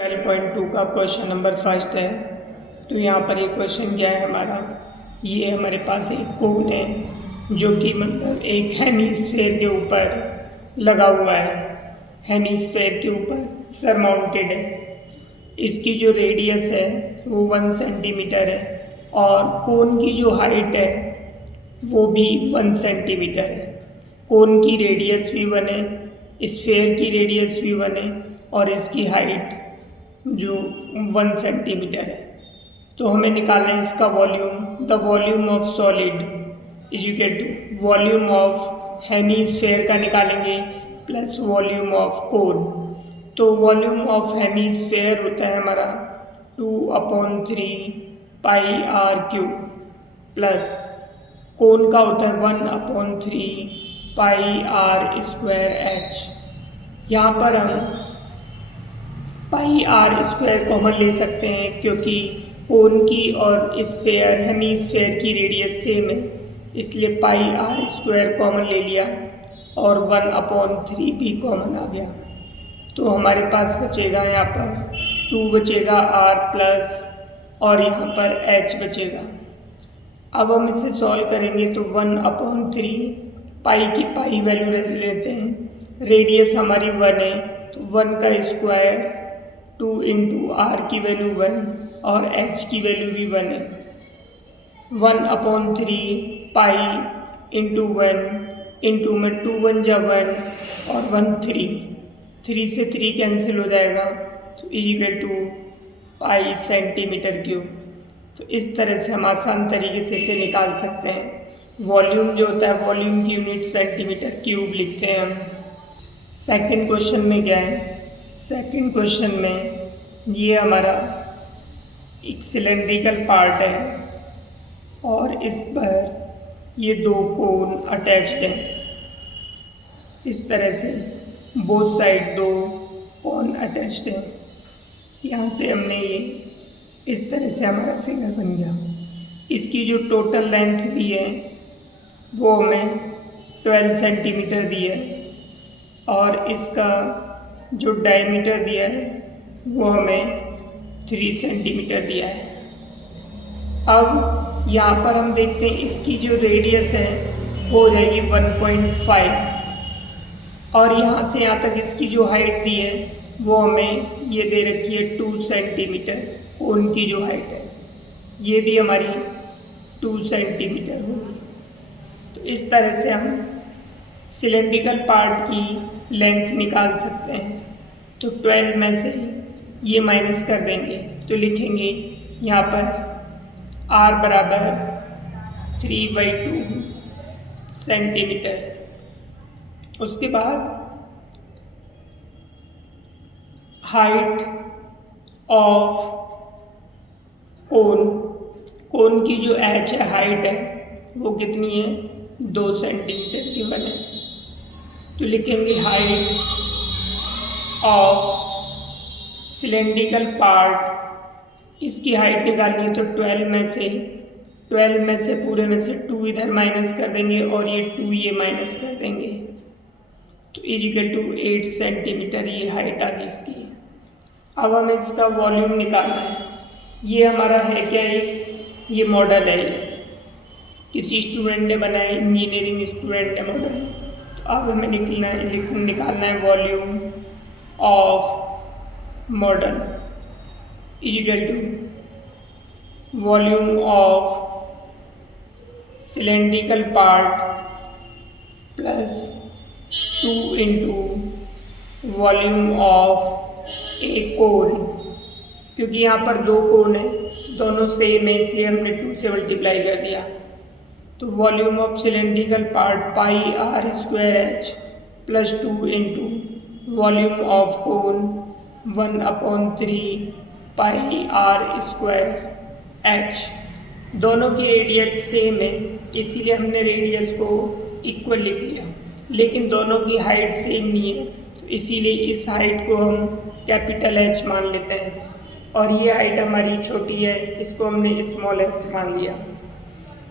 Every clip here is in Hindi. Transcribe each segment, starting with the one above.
12.2 का क्वेश्चन नंबर फर्स्ट है। तो यहाँ पर एक क्वेश्चन क्या है हमारा, ये हमारे पास एक कोन है जो कि मतलब एक हेमीस्फेयर के ऊपर लगा हुआ है, हेमीस्फेयर के ऊपर सरमाउंटेड है। इसकी जो रेडियस है वो 1 सेंटीमीटर है और कोन की जो हाइट है वो भी 1 सेंटीमीटर है। कोन की रेडियस भी 1 है, स्फेयर की रेडियस भी 1 है और इसकी हाइट जो 1 सेंटीमीटर है। तो हमें निकालना है इसका volume. The volume of solid is equal to volume of hemisphere का निकालेंगे प्लस वॉल्यूम ऑफ कोन। तो वॉल्यूम ऑफ हेमीस्फेयर होता है हमारा 2/3 पाई आर क्यूब प्लस कोन का होता है 1/3 पाई आर स्क्वायर एच। यहाँ पर हम पाई आर स्क्वायर कॉमन ले सकते हैं क्योंकि कोन की और स्फेयर हेमीस्फेयर की रेडियस सेम है, इसलिए पाई आर स्क्वायर कॉमन ले लिया और 1/3 भी कॉमन आ गया। तो हमारे पास बचेगा यहाँ पर 2 बचेगा आर प्लस और यहाँ पर एच बचेगा। अब हम इसे सॉल्व करेंगे तो 1/3 पाई की पाई वैल्यू लेते हैं, रेडियस हमारी 1 है तो 1 का स्क्वायर 2 इंटू आर की वैल्यू 1 और एच की वैल्यू भी 1 है। 1/3 पाई इंटू 1 इंटू में 2 1 जा 1 और 1 3 से 3 कैंसिल हो जाएगा तो equal to pi centimetre cube. तो इस तरह से हम आसान तरीके से इसे निकाल सकते हैं। वॉल्यूम जो होता है वॉल्यूम की यूनिट सेंटीमीटर क्यूब लिखते हैं हम। सेकंड क्वेश्चन में क्या है, सेकंड क्वेश्चन में ये हमारा एक सिलेंड्रिकल पार्ट है और इस पर ये 2 कोन अटैच्ड हैं। इस तरह से बोथ साइड 2 कोन अटैच्ड हैं। यहाँ से हमने ये इस तरह से हमारा फिगर बन गया। इसकी जो टोटल लेंथ दी है वो हमें 12 सेंटीमीटर दी है और इसका जो डायमीटर दिया है वो हमें 3 सेंटीमीटर दिया है। अब यहाँ पर हम देखते हैं इसकी जो रेडियस है वो हो जाएगी 1.5 और यहाँ से यहाँ तक इसकी जो हाइट दी है वो हमें ये दे रखी है 2 सेंटीमीटर। कोन की जो हाइट है ये भी हमारी 2 सेंटीमीटर होगी। तो इस तरह से हम सिलेंड्रिकल पार्ट की लेंथ निकाल सकते हैं। तो 12 में से ये माइनस कर देंगे तो लिखेंगे यहाँ पर r बराबर 3/2 सेंटीमीटर। उसके बाद हाइट ऑफ कोन की जो एच है हाइट है वो कितनी है 2 सेंटीमीटर की बने। तो लिखेंगे हाइट ऑफ सिलेंड्रिकल पार्ट, इसकी हाइट निकालनी है तो 12 में से पूरे में से 2 इधर माइनस कर देंगे और ये 2 ये माइनस कर देंगे तो इक्वल टू 8 सेंटीमीटर ये हाइट आ गई इसकी। अब हमें इसका वॉल्यूम निकालना है। ये हमारा है क्या, ये मॉडल है, किसी स्टूडेंट ने बनाया, इंजीनियरिंग स्टूडेंट है मॉडल। तो अब हमें निकालना है volume of model equal to volume of cylindrical part plus 2 into volume of a cone. क्योंकि यहाँ पर 2 कोन है, दोनों सेम है इसलिए हमने 2 से मल्टीप्लाई कर दिया। तो volume of cylindrical part pi r square h plus 2 into volume of cone 1/3 pi r square h. दोनों की रेडियस सेम है इसीलिए हमने रेडियस को इक्वल लिख लिया, लेकिन दोनों की हाइट सेम नहीं है तो इसीलिए इस हाइट को हम कैपिटल एच मान लेते हैं और ये हाइट हमारी छोटी है, इसको हमने स्मॉल एच मान लिया।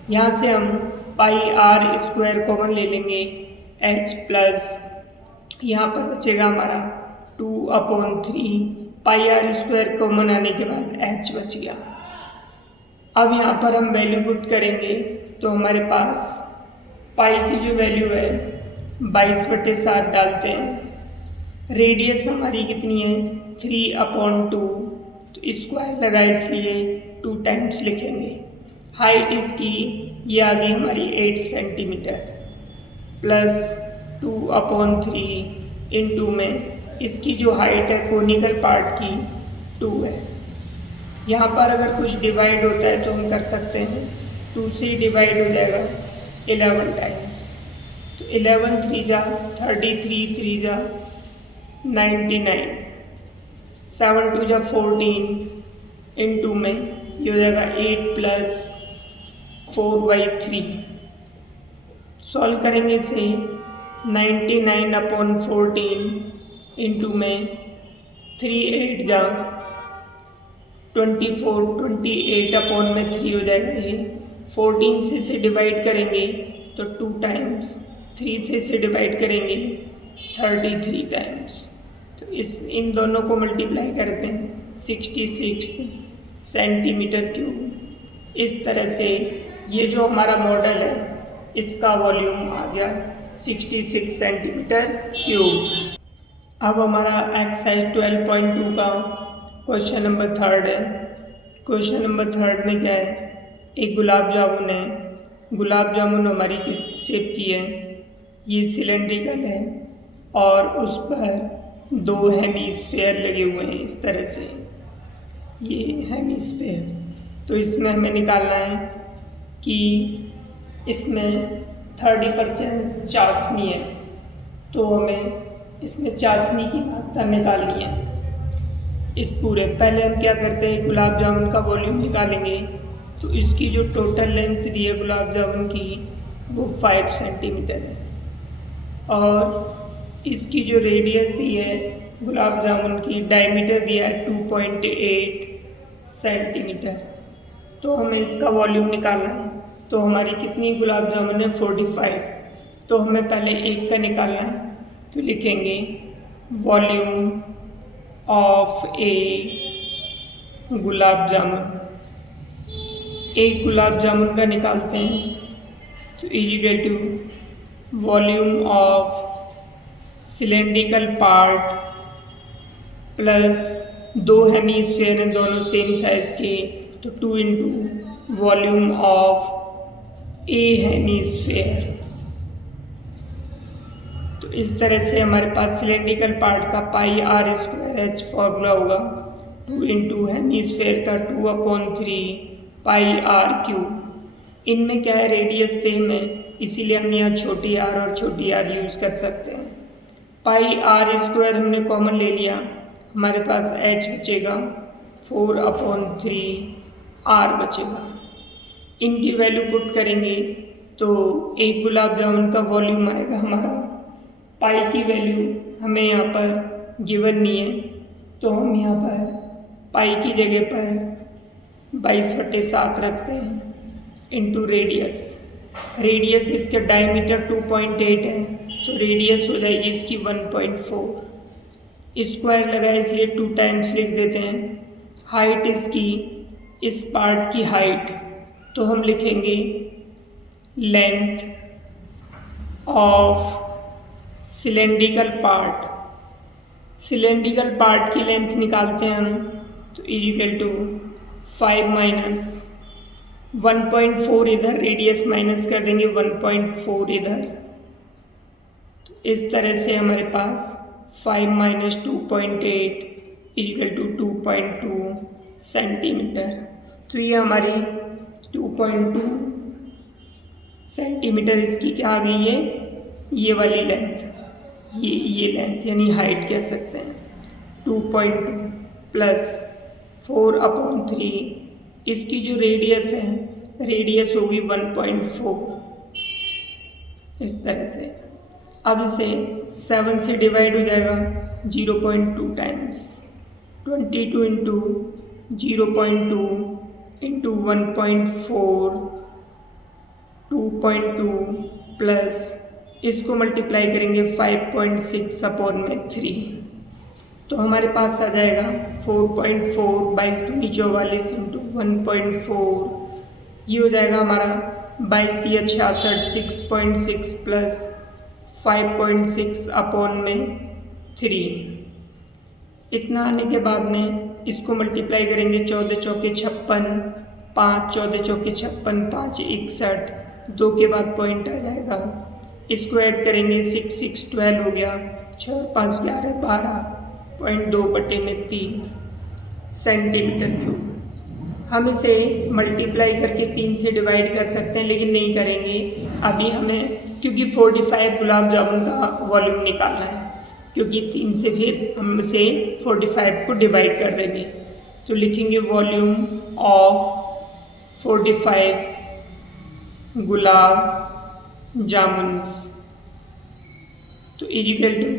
यहाँ से हम पाई आर स्क्वायर कॉमन ले लेंगे एच प्लस यहाँ पर बचेगा हमारा 2/3 पाई आर स्क्वायर कॉमन आने के बाद h बच गया। अब यहाँ पर हम वैल्यू पुट करेंगे तो हमारे पास पाई की जो वैल्यू है 22/7 डालते हैं। रेडियस हमारी कितनी है 3/2, तो स्क्वायर लगा इसलिए 2 टाइम्स लिखेंगे। हाइट इसकी ये आ गई हमारी 8 सेंटीमीटर प्लस 2/3 इंटू में इसकी जो हाइट है कोनिकल पार्ट की 2 है। यहाँ पर अगर कुछ डिवाइड होता है तो हम कर सकते हैं, 2 से डिवाइड हो जाएगा 11 टाइम्स, तो 11 3 जा 33, 3 जा 99, 7 2 जा 14 इंटू में ये हो जाएगा 8 प्लस 4/3। सॉल्व करेंगे इसे 99/14 इंटू में 3 8 जा 24, 28/3 हो जाएगा ये। 14 से इसे डिवाइड करेंगे तो 2 टाइम्स, 3 से इसे डिवाइड करेंगे 33 टाइम्स, तो इन दोनों को मल्टीप्लाई करते हैं 66 सेंटीमीटर क्यूब। इस तरह से ये जो हमारा मॉडल है इसका वॉल्यूम आ गया 66 सेंटीमीटर क्यूब। अब हमारा एक्सरसाइज 12.2 का क्वेश्चन नंबर 3 है। क्वेश्चन नंबर 3 में क्या है, एक गुलाब जामुन है। गुलाब जामुन हमारी किस शेप की है, ये सिलेंड्रिकल है और उस पर 2 हेमीस्फेयर लगे हुए हैं इस तरह से, ये हेमीस्फेयर। तो इसमें हमें निकालना है कि इसमें 30% चाशनी है, तो हमें इसमें चाशनी की मात्रा निकालनी है। इस पूरे पहले हम क्या करते हैं, गुलाब जामुन का वॉल्यूम निकालेंगे, तो इसकी जो टोटल लेंथ दी है गुलाब जामुन की वो 5 सेंटीमीटर है और इसकी जो रेडियस दी है गुलाब जामुन की, डायमीटर दिया है 2.8 सेंटीमीटर। तो हमें इसका वॉल्यूम निकालना है, तो हमारी कितनी गुलाब जामुन है 45, तो हमें पहले एक का निकालना है, तो लिखेंगे वॉल्यूम ऑफ ए गुलाब जामुन। एक गुलाब जामुन का निकालते हैं तो equal to volume of cylindrical part plus 2 hemisphere हैं दोनों सेम साइज के, तो 2 into volume of a hemisphere. तो इस तरह से हमारे पास सिलेंड्रिकल पार्ट का pi r square h formula होगा 2 इंटू हेमीस्फेयर का 2/3 पाई आर क्यूब। इनमें क्या है, रेडियस सेम है इसीलिए हम यहाँ छोटी आर और छोटी आर यूज़ कर सकते हैं। पाई आर स्क्वायर हमने कॉमन ले लिया, हमारे पास एच बचेगा 4/3 आर बचेगा। इनकी वैल्यू पुट करेंगे तो एक गुलाब जामुन का वॉल्यूम आएगा हमारा, पाई की वैल्यू हमें यहाँ पर गिवन नहीं है, तो हम यहाँ पर पाई की जगह पर 22/7 रखते हैं इंटू रेडियस। रेडियस इसका डायमीटर 2.8 है, तो रेडियस हो जाएगी इसकी 1.4। स्क्वायर लगा है इसलिए 2 टाइम्स लिख देते हैं। हाइट इसकी, इस पार्ट की हाइट, तो हम लिखेंगे length of cylindrical part. Cylindrical part की लेंथ निकालते हैं हम, तो इक्वल टू 5 माइनस 1.4 इधर, रेडियस माइनस कर देंगे 1.4 इधर, तो इस तरह से हमारे पास 5 माइनस 2.8 इक्वल टू 2.2 सेंटीमीटर। तो ये हमारी 2.2 सेंटीमीटर इसकी क्या आ गई है, ये वाली लेंथ, ये लेंथ यानी हाइट कह सकते हैं। 2.2 प्लस 4/3, इसकी जो रेडियस है, रेडियस होगी 1.4 इस तरह से। अब इसे 7 से डिवाइड हो जाएगा 0.2 टाइम्स, 22 इंटू 0.2 इंटू 1.4 2.2 प्लस इसको मल्टीप्लाई करेंगे 5.6/3, तो हमारे पास आ जाएगा 4.4 22 दूनी 44 इंटू 1.4, ये हो जाएगा हमारा 22 दिया 66 6.6 प्लस 5.6 अपॉन में 3। इतना आने के बाद में इसको मल्टीप्लाई करेंगे 14 चौके 56, 5 14 चौके 56, 5 61, 2 के बाद पॉइंट आ जाएगा। इसको ऐड करेंगे 6 6 12 हो गया, 6 और 5 11 12.2/3 सेंटीमीटर क्यूब। हम इसे मल्टीप्लाई करके 3 से डिवाइड कर सकते हैं, लेकिन नहीं करेंगे अभी हमें, क्योंकि 45 गुलाब जामुन का वॉल्यूम निकालना है, क्योंकि 3 से फिर हम उसे 45 को डिवाइड कर देंगे। तो लिखेंगे वॉल्यूम ऑफ 45 गुलाब जामुन, तो इक्वल टू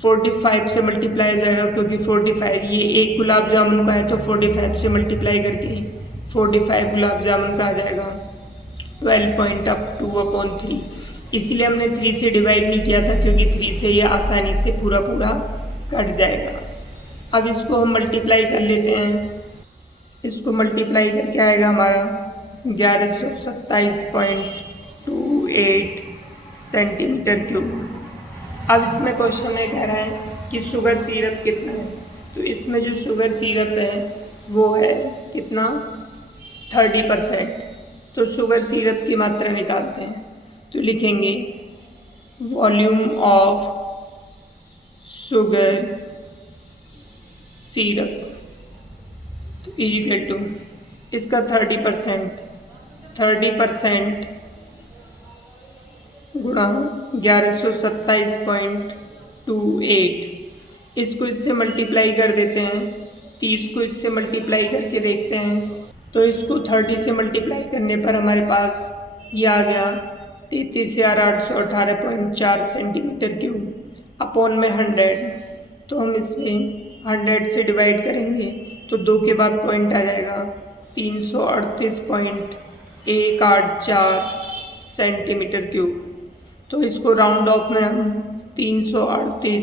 45 से मल्टीप्लाई हो जाएगा, क्योंकि 45 ये एक गुलाब जामुन का है, तो 45 से मल्टीप्लाई करके 45 गुलाब जामुन का आ जाएगा 12.2/3। इसलिए हमने 3 से डिवाइड नहीं किया था, क्योंकि 3 से ये आसानी से पूरा कट जाएगा। अब इसको हम मल्टीप्लाई कर लेते हैं। इसको मल्टीप्लाई करके आएगा हमारा 1127.28 सेंटीमीटर क्यूब। अब इसमें क्वेश्चन में कह रहा है कि शुगर सिरप कितना है, तो इसमें जो शुगर सिरप है वो है कितना 30%। तो शुगर सिरप की मात्रा निकालते हैं, तो लिखेंगे वॉल्यूम ऑफ शुगर सिरप, तो इक्वल टू इसका 30% गुणा 1127.28, इसको इससे मल्टीप्लाई कर देते हैं, 30 को इससे मल्टीप्लाई करके देखते हैं। तो इसको 30 से मल्टीप्लाई करने पर हमारे पास ये आ गया 33,818.4 सेंटीमीटर क्यूब अपॉन में 100। तो हम इसे 100 से डिवाइड करेंगे, तो 2 के बाद पॉइंट आ जाएगा 338.184 सेंटीमीटर क्यूब। तो इसको राउंड ऑफ में हम 338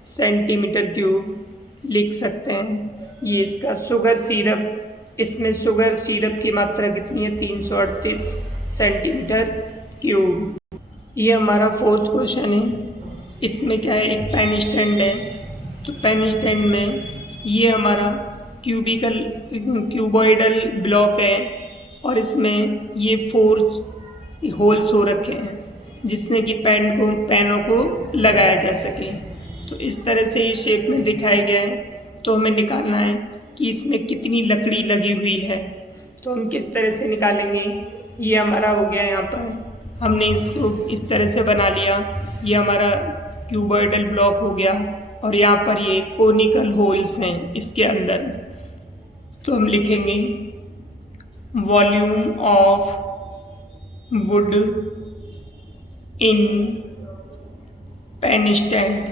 सेंटीमीटर क्यूब लिख सकते हैं। ये इसका शुगर सिरप, इसमें शुगर सिरप की मात्रा कितनी है 338 सेंटीमीटर क्यूब। ये हमारा 4th क्वेश्चन है। इसमें क्या है, एक पेन स्टैंड है, तो पेन स्टैंड में ये हमारा क्यूबॉइडल ब्लॉक है, और इसमें ये 4 होल्स हो रखे हैं जिससे कि पेनों को लगाया जा सके। तो इस तरह से ये शेप में दिखाया गया है। तो हमें निकालना है कि इसमें कितनी लकड़ी लगी हुई है। तो हम किस तरह से निकालेंगे, ये हमारा हो गया, यहाँ पर हमने इसको इस तरह से बना लिया, ये हमारा क्यूबॉइडल ब्लॉक हो गया, और यहाँ पर ये कोनिकल होल्स हैं इसके अंदर। तो हम लिखेंगे volume of would in pen stand,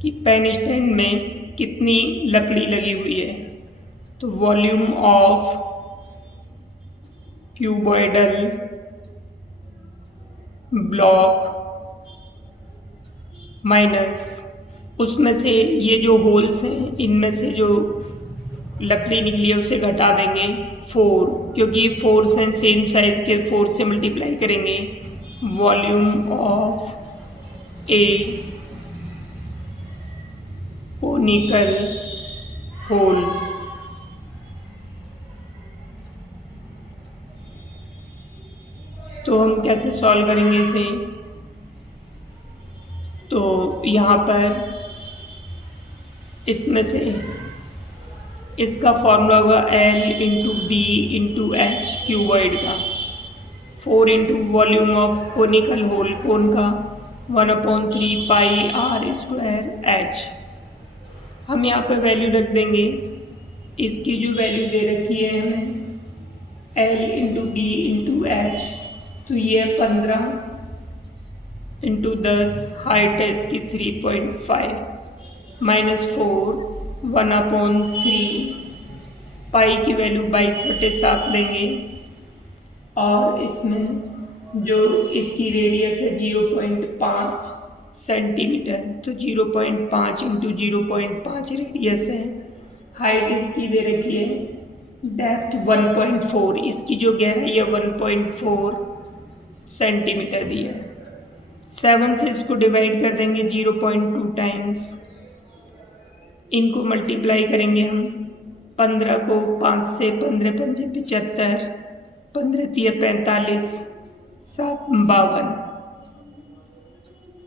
कि पेन स्टैंड में कितनी लकड़ी लगी हुई है। तो volume of cuboidal block minus उसमें से ये जो होल्स हैं इनमें से जो लकड़ी निकली है उसे घटा देंगे 4, क्योंकि ये 4 हैं सेम साइज के, 4 से मल्टीप्लाई करेंगे volume of a conical hole. तो हम कैसे सॉल्व करेंगे इसे, तो यहाँ पर इसमें से इसका फॉर्मूला होगा L into B into H cuboid का, 4 into volume of conical hole cone का 1/3 पाई r स्क्वायर h। हम यहाँ पे वैल्यू रख देंगे, इसकी जो वैल्यू दे रखी है हमें L into B into H, तो ये 15 इंटू 10, हाइट है इसकी 3.5 माइनस 4 1/3, पाई की वैल्यू 22/7 लेंगे, और इसमें जो इसकी रेडियस है 0.5 सेंटीमीटर, तो 0.5 इंटू 0.5 रेडियस है। हाइट इसकी दे रखी है, डेप्थ 1.4, इसकी जो गहराई है 1.4 सेंटीमीटर दी है। 7 से इसको डिवाइड कर देंगे 0.2 टाइम्स, इनको मल्टीप्लाई करेंगे हम। 15 को 5 से, 15 पंजे 75, 15 तिया 45, 7 52,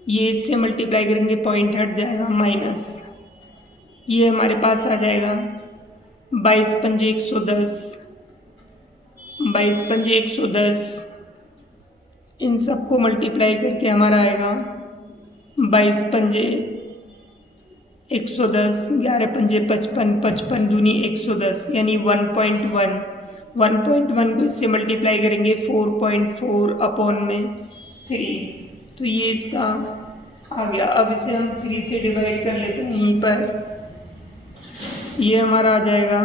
ये इससे मल्टीप्लाई करेंगे, पॉइंट हट जाएगा माइनस, ये हमारे पास आ जाएगा 22 पंजे 110, 22 पंजे 110, इन सबको मल्टीप्लाई करके हमारा आएगा 22 पंजे 110, 11 पंजे 55, 55 दूनी 110, यानी 1.1। 1.1 को इससे मल्टीप्लाई करेंगे 4.4 अपॉन में 3, तो ये इसका आ गया। अब इसे हम 3 से डिवाइड कर लेते हैं यहीं पर, ये हमारा आ जाएगा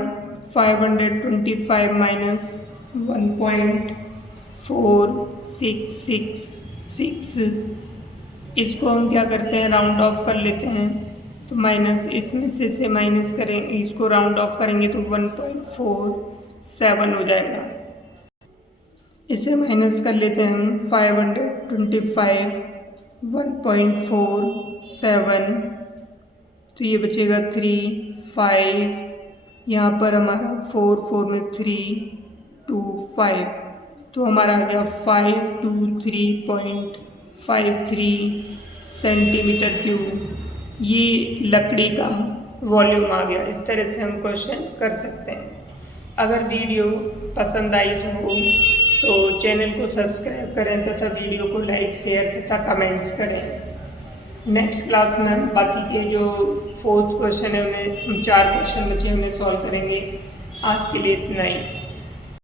525 माइनस 1.4666। इसको हम क्या करते हैं, राउंड ऑफ कर लेते हैं, तो माइनस इसमें से माइनस करें, इसको राउंड ऑफ करेंगे तो 1.47 हो जाएगा। इसे माइनस कर लेते हैं हम, 525 1.47, तो ये बचेगा 3 5, यहाँ पर हमारा 4 में 3 2 5, तो हमारा आ गया 523.53 सेंटीमीटर क्यूब। ये लकड़ी का वॉल्यूम आ गया। इस तरह से हम क्वेश्चन कर सकते हैं। अगर वीडियो पसंद आई तो चैनल को सब्सक्राइब करें तथा वीडियो को लाइक शेयर तथा कमेंट्स करें। नेक्स्ट क्लास में हम बाकी के जो 4th क्वेश्चन है उन्हें, 4 क्वेश्चन बचे उन्हें सॉल्व करेंगे। आज के लिए इतना ही।